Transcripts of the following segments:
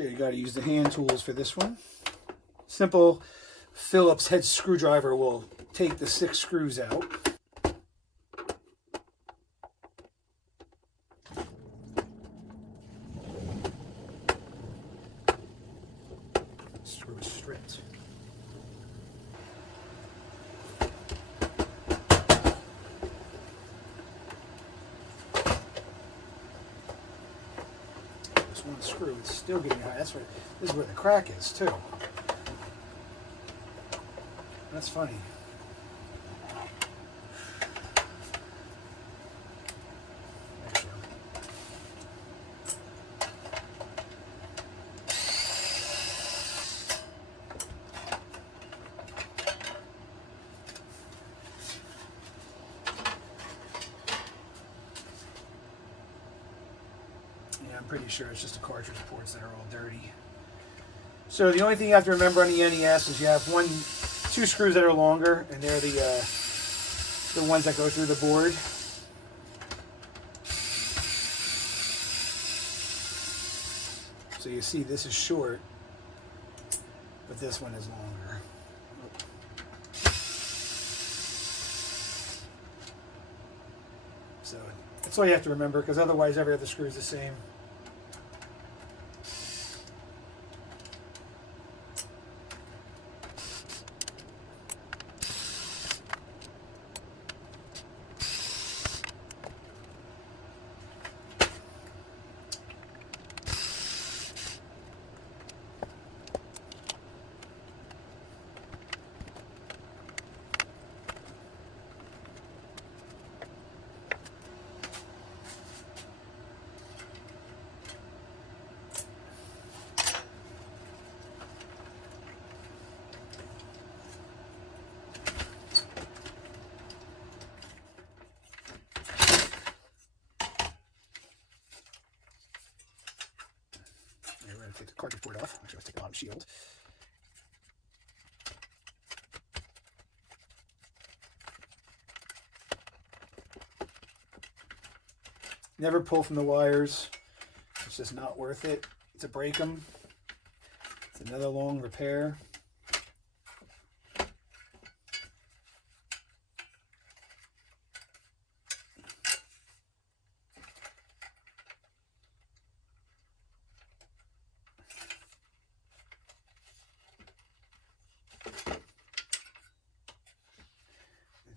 Okay, you got to use the hand tools for this one. Simple Phillips head screwdriver will take the 6 screws out. Screw is stripped. This one screw is still getting high. This is where the crack is too. That's funny. Yeah, I'm pretty sure it's just the cartridge ports that are all dirty. So the only thing you have to remember on the NES is you have 2 screws that are longer, and they're the ones that go through the board. So you see this is short, but this one is longer. So that's all you have to remember, because otherwise every other screw is the same. Take the cartridge board off. Actually, let's take the bottom shield. Never pull from the wires. It's just not worth it to break them. It's another long repair.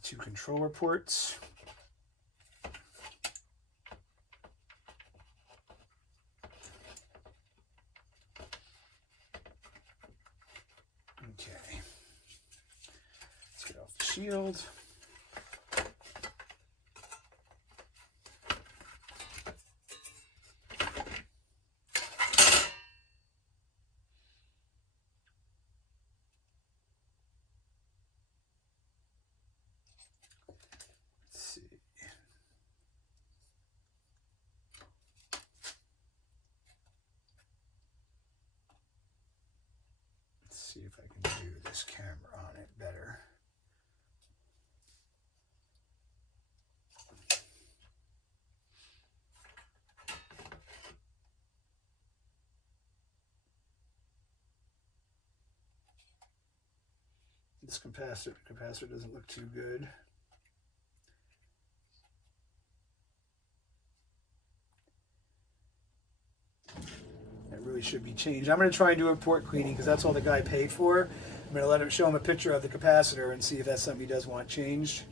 Two controller ports. Okay. Let's get off the shield. See if I can do this camera on it better. This capacitor doesn't look too good. Really should be changed. I'm going to try and do a port cleaning because that's all the guy paid for. I'm going to let him show him a picture of the capacitor and see if that's something he does want changed.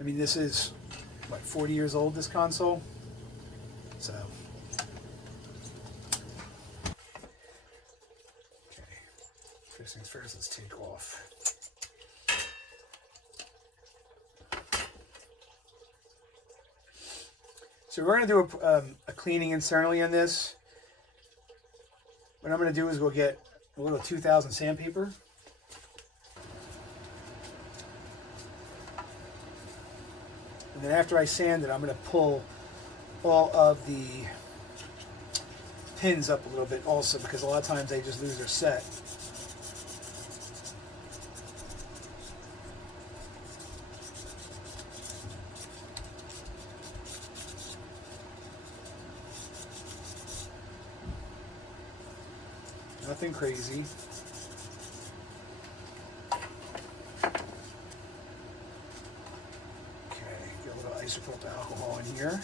I mean, this is what, 40 years old, this console. So okay, first things first, let's take off. So we're going to do a cleaning internally on this. What I'm going to do is we'll get a little 2000 sandpaper. And then after I sand it, I'm going to pull all of the pins up a little bit also, because a lot of times they just lose their set. Nothing crazy. Okay, get a little isopropyl alcohol in here.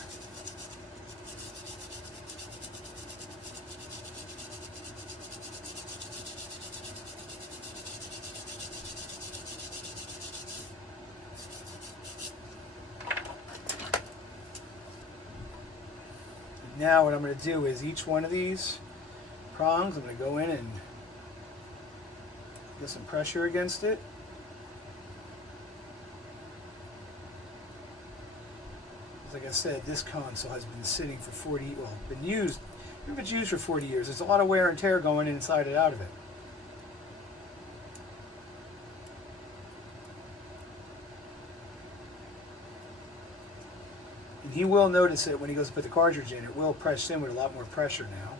Now what I'm going to do is each one of these prongs, I'm going to go in and get some pressure against it. Like I said, this console has been sitting for 40, well, been used, if it's used for 40 years, there's a lot of wear and tear going inside and out of it. And he will notice it when he goes to put the cartridge in. It will press in with a lot more pressure now.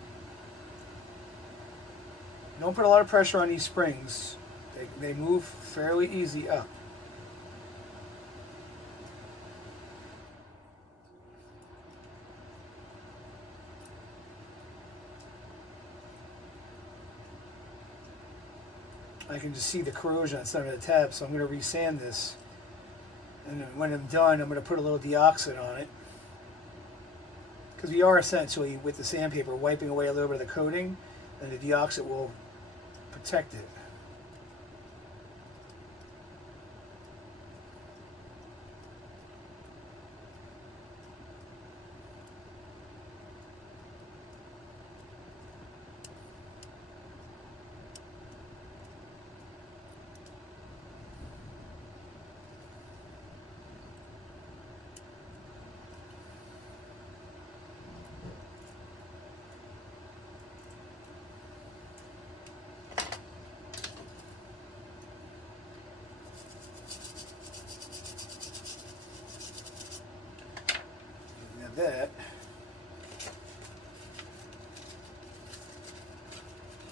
Don't put a lot of pressure on these springs. They move fairly easy up. I can just see the corrosion on some of the tabs, so I'm going to resand this. And when I'm done, I'm going to put a little DeoxIT on it. Because we are essentially, with the sandpaper, wiping away a little bit of the coating, and the DeoxIT will protect it. That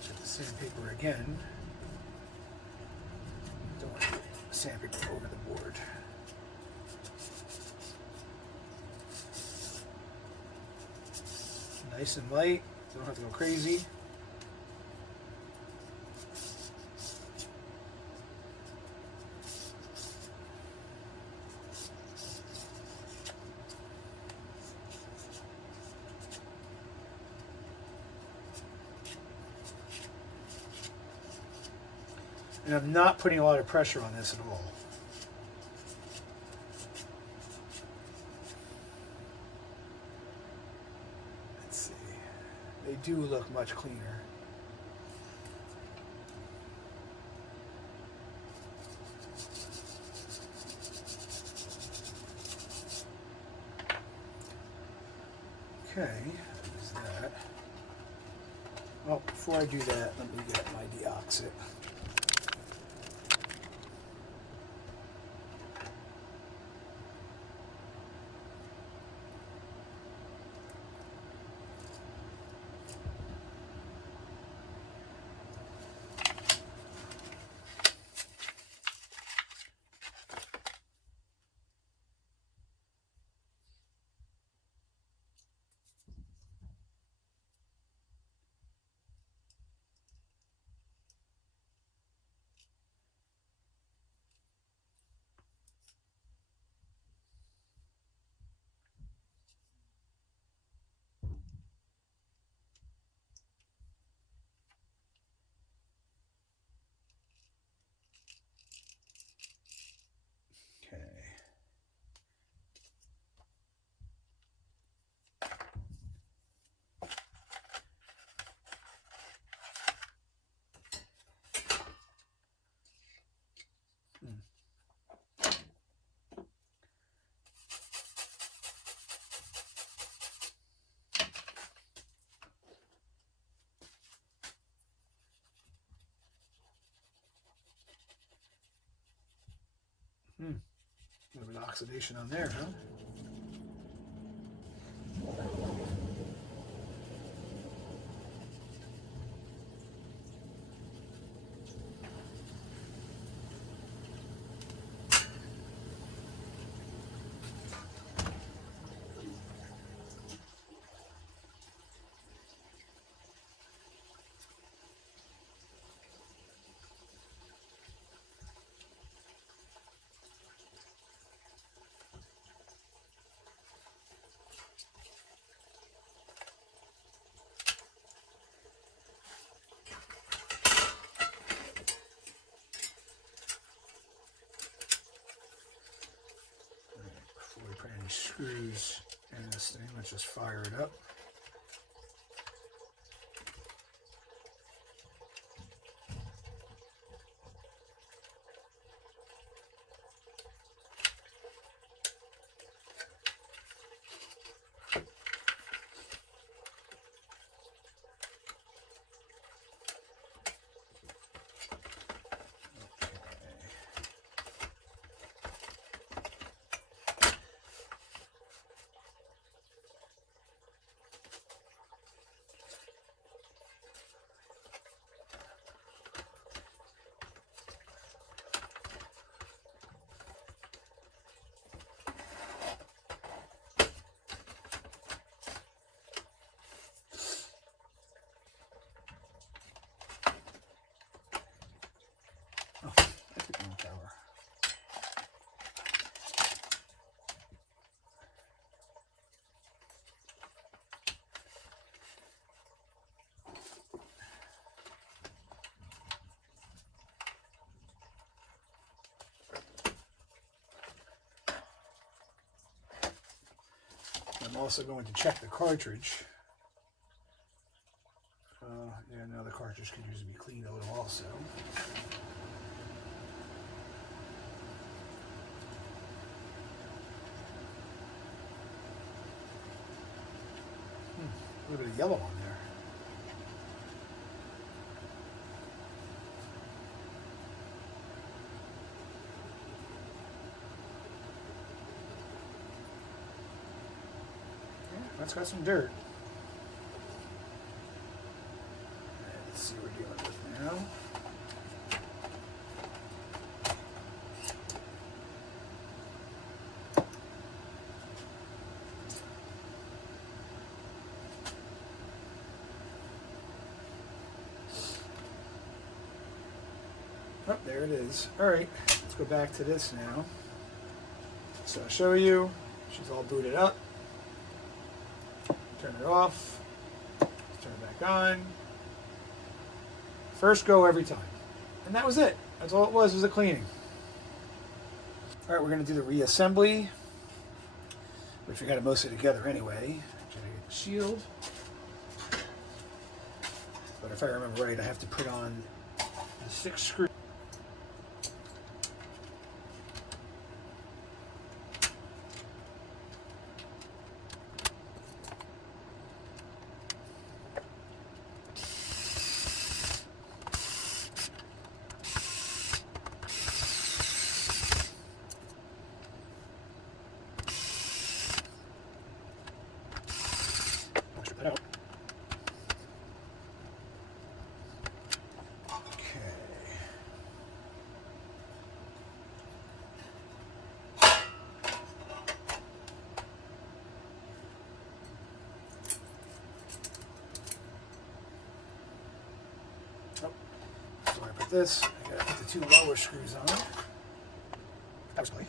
set the sandpaper again. Don't want to get sandpaper over the board. Nice and light, don't have to go crazy. And I'm not putting a lot of pressure on this at all. Let's see. They do look much cleaner. Okay, there's that. Well, before I do that, let me get my DeoxIT. A little bit of oxidation on there, huh? screws in this thing. Let's just fire it up. I'm also going to check the cartridge. Yeah, no, the cartridge could use to be cleaned a little also. A little bit of yellow on there. That's got some dirt. Let's see what we're dealing with now. Oh, there it is. All right, let's go back to this now. So I'll show you. She's all booted up. Turn it off, turn it back on. First go every time. And that was it. That's all it was a cleaning. All right, we're gonna do the reassembly, which we got it mostly together anyway. Try to get the shield. But if I remember right, I have to put on the 6 screws. So I put this, I gotta put the 2 lower screws on. That was clean.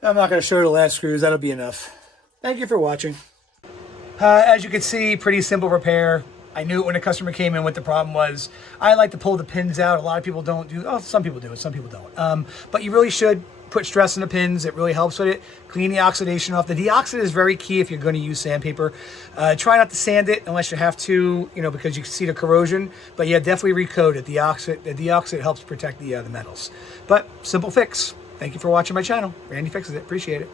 I'm not going to show the last screws. That'll be enough. Thank you for watching. As you can see, pretty simple repair. I knew it when a customer came in what the problem was. I like to pull the pins out. A lot of people don't do. Oh, some people do it. Some people don't. But you really should put stress in the pins. It really helps with it. Clean the oxidation off. The DeoxIT is very key if you're going to use sandpaper. Try not to sand it unless you have to, because you can see the corrosion. But yeah, definitely recoat it. The DeoxIT helps protect the metals. But simple fix. Thank you for watching my channel. Randy Fixes It. Appreciate it.